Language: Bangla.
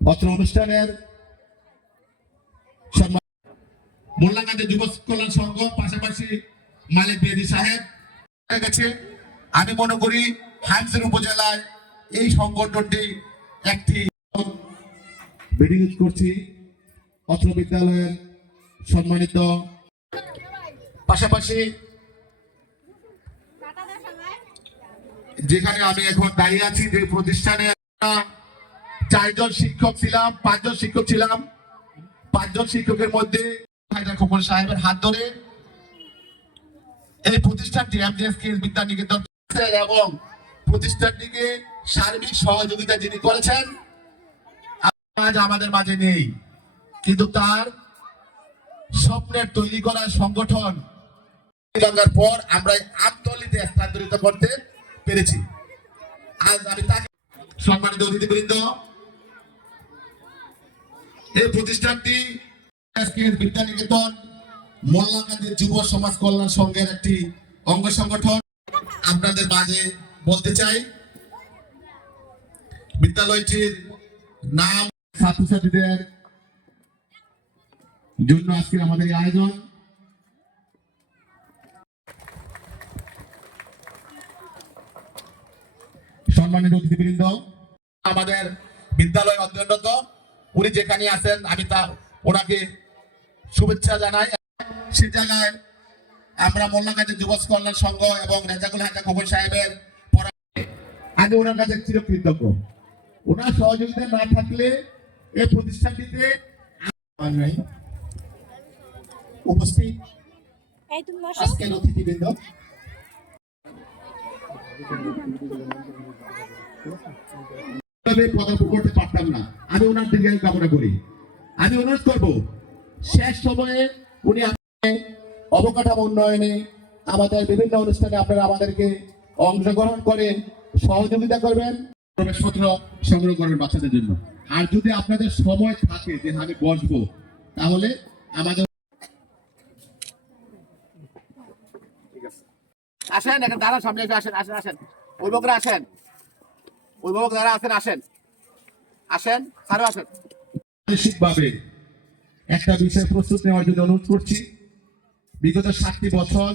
অত্র অনুষ্ঠানের মোল্লাকান্দি যুব কল্যাণ সংঘ পাশাপাশি মালিক বেদি সাহেব গেছে। আমি মনে করি হাইমসের উপজেলায় এই সংগঠনটি একটি বিডিং করছি। অত্র বিদ্যালয়ের সম্মানিত পাশাপাশি যেখানে আমি এখন দাঁড়িয়ে আছি যে প্রতিষ্ঠানে 4 জন শিক্ষক ছিলাম, 5 জন শিক্ষক ছিলাম। 5 জন শিক্ষকের মধ্যে খোকন সাহেবের হাত ধরে এই প্রতিষ্ঠানটি বিদ্যা নিকেতন এবং প্রতিষ্ঠানটিকে সার্বিক সহযোগিতা যিনি করেছেন আজ আমাদের মাঝে নেই, কিন্তু তার স্বপ্নের তৈরি করা সংগঠন শ্রীলঙ্কার পর আমরা আমতলীতে স্থানান্তরিত করতে পেরেছি। আজ আমি তাকে সম্মানিত অতিথিবৃন্দ, এই প্রতিষ্ঠানটি বিদ্যা নিকেতন মোল্লাকান্দি যুব সমাজ কল্যাণ সংঘের একটি অঙ্গ সংগঠন। আপনাদের মাঝে বলতে চাই বিদ্যালয়টির নাম ছাত্রছাত্রীদের জন্য আজকে আমাদের এই আয়োজন। সম্মানিত অতিথিবৃন্দ, আমাদের বিদ্যালয় অধ্যয়নরত উনি যেখানে আছেন আমি ওনাকে শুভেচ্ছা জানাই। সে জায়গায় আমরা মোল্লাকান্দি যুব কল্যাণ সংঘ এবং রেজাকুল হাজা খোকন সাহেবের আমি ওনার কাছে চিরকৃতজ্ঞ। ওনার সহযোগিতা না থাকলে এই প্রতিষ্ঠানটিতে উপস্থিত আজকের অতিথিবৃন্দ, পদার্পণ করতে পারতাম না। আমি ওনার দিকে কামনা করি। আমি অনুরোধ করব শেষ সময়ে উনি অবকাঠামো উন্নয়নে আমাদের বিভিন্ন অনুষ্ঠানে আপনারা আমাদেরকে অংশগ্রহণ করে সহযোগিতা করবেন, প্রবেশপত্র সংগ্রহ করবেন বাচ্চাদের জন্য। আর যদি আপনাদের সময় থাকে যে আমি বসবো, তাহলে আমাদের আসেন এখন দাঁড়ান, সামনে আসেন আসেন আসেন অভিভাবকরা আসেন, অভিভাবক যারা আছেন আসেন আসেন স্যারও আসেন। মানসিকভাবে একটা বিষয় প্রস্তুত নেওয়ার জন্য অনুরোধ করছি। বিগত 7টি বছর